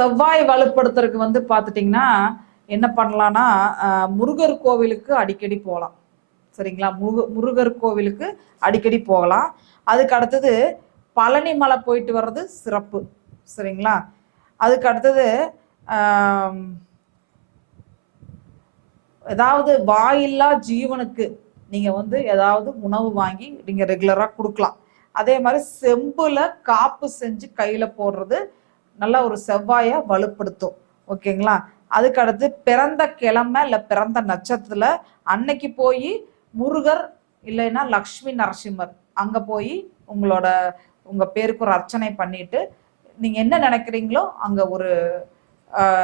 செவ்வாய் வலுப்படுத்துறதுக்கு வந்து பார்த்துட்டிங்கன்னா என்ன பண்ணலான்னா முருகர் கோவிலுக்கு அடிக்கடி போகலாம். சரிங்களா? முருக முருகர் கோவிலுக்கு அடிக்கடி போகலாம். அதுக்கு அடுத்தது பழனி மலை போயிட்டு வர்றது சிறப்பு. சரிங்களா? அதுக்கு அடுத்தது ஏதாவது வாயில்லா ஜீவனுக்கு நீங்கள் வந்து ஏதாவது உணவு வாங்கி நீங்கள் ரெகுலராக கொடுக்கலாம். அதே மாதிரி செம்பில் காப்பு செஞ்சு கையில் போடுறது நல்ல ஒரு செவ்வாயை வலுப்படுத்தும். ஓகேங்களா? அதுக்கு அடுத்து பிறந்த கிழமை இல்லை பிறந்த நட்சத்திரத்தில் அன்னைக்கு போய் முருகர் இல்லைன்னா லக்ஷ்மி நரசிம்மர் அங்கே போய் உங்களோட உங்கள் பேருக்கு ஒரு அர்ச்சனை பண்ணிட்டு நீங்கள் என்ன நினைக்கிறீங்களோ அங்கே ஒரு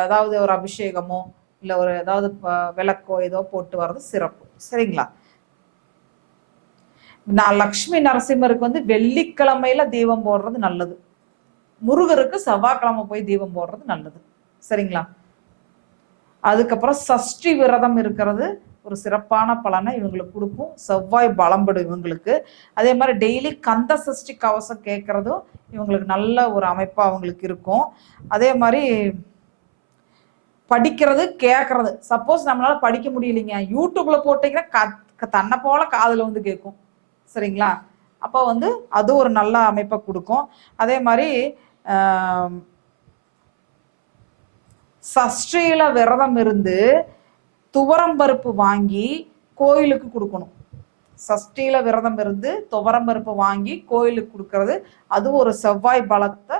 ஏதாவது ஒரு அபிஷேகமோ இல்லை ஒரு ஏதாவது விளக்கோ ஏதோ போட்டு வர்றது சிறப்பு. சரிங்களா? நான் லக்ஷ்மி நரசிம்மருக்கு வந்து வெள்ளிக்கிழமையில தீபம் போடுறது நல்லது. முருகருக்கு செவ்வாய்க்கிழமை போய் தீபம் போடுறது நல்லது. சரிங்களா? அதுக்கப்புறம் சஷ்டி விரதம் இருக்கிறது ஒரு சிறப்பான பலனை இவங்களுக்கு கொடுக்கும். செவ்வாய் பலம்படும் இவங்களுக்கு. அதே மாதிரி டெய்லி கந்த சஷ்டி கவசம் கேட்கறதும் இவங்களுக்கு நல்ல ஒரு அமைப்பாக அவங்களுக்கு இருக்கும். அதே மாதிரி படிக்கிறது கேட்கறது. சப்போஸ் நம்மளால படிக்க முடியலைங்க. யூடியூப்ல போட்டீங்கன்னா க- க- தன்னை போல காதில் வந்து கேட்கும். சரிங்களா? அப்போ வந்து அது ஒரு நல்ல அமைப்பை கொடுக்கும். அதே மாதிரி சஷ்டியில விரதம் இருந்து துவரம் பருப்பு வாங்கி கோயிலுக்கு கொடுக்கணும். சஷ்டியில விரதம் இருந்து துவரம் பருப்பு வாங்கி கோயிலுக்கு கொடுக்கறது அது ஒரு செவ்வாய் பலத்தை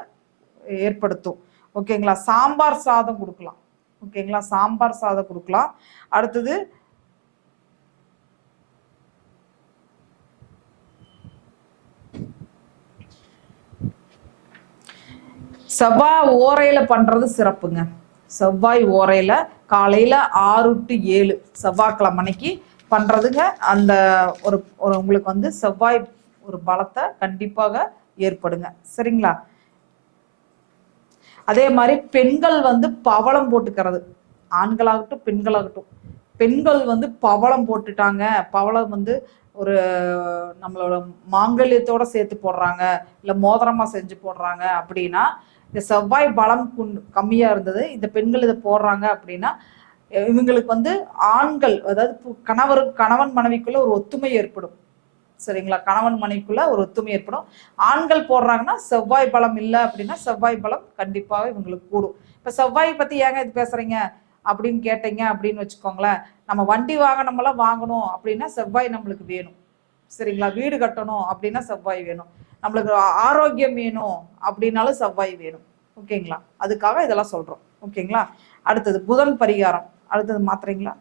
ஏற்படுத்தும். ஓகேங்களா? சாம்பார் சாதம் கொடுக்கலாம். ஓகேங்களா? சாம்பார் சாதம் கொடுக்கலாம். அடுத்தது செவ்வாய் ஓரையில பண்றது சிறப்புங்க. செவ்வாய் ஓரையில காலையில ஆறு டு ஏழு செவ்வாய்க்கிழமை அன்னைக்கு பண்றதுங்க. அந்த ஒரு ஒரு உங்களுக்கு வந்து செவ்வாய் ஒரு பலத்தை கண்டிப்பாக ஏற்படுங்க. சரிங்களா? அதே மாதிரி பெண்கள் வந்து பவளம் போட்டுக்கிறது. ஆண்களாகட்டும் பெண்களாகட்டும். பெண்கள் வந்து பவளம் போட்டுட்டாங்க. பவளம் வந்து ஒரு நம்மளோட மாங்கல்யத்தோட சேர்த்து போடுறாங்க. இல்லை மோதிரமா செஞ்சு போடுறாங்க அப்படின்னா இந்த செவ்வாய் பலம் குன்- கம்மியா இருந்தது. இந்த பெண்கள் இதை போடுறாங்க அப்படின்னா இவங்களுக்கு வந்து ஆண்கள் அதாவது கணவர் கணவன் மனைவிக்குள்ள ஒரு ஒத்துமை ஏற்படும். சரிங்களா? கணவன் மனைவிக்குள்ள ஒரு ஒத்துமை ஏற்படும். ஆண்கள் போடுறாங்கன்னா செவ்வாய் பலம் இல்லை அப்படின்னா செவ்வாய் பலம் கண்டிப்பாக இவங்களுக்கு கூடும். இப்போ செவ்வாய் பத்தி ஏங்க இது பேசுறீங்க? அப்படின்னு கேட்டீங்க அப்படின்னு வச்சுக்கோங்களேன். நம்ம வண்டி வாகனமெல்லாம் வாங்கணும் அப்படின்னா செவ்வாய் நம்மளுக்கு வேணும். சரிங்களா? வீடு கட்டணும் அப்படின்னா செவ்வாய் வேணும். நம்மளுக்கு ஆரோக்கியம் வேணும் அப்படின்னாலும் செவ்வாய் வேணும். ஓகேங்களா? அதுக்காக இதெல்லாம் சொல்கிறோம் ஓகேங்களா? அடுத்தது புதன் பரிகாரம். அடுத்தது மாத்திரைங்களா?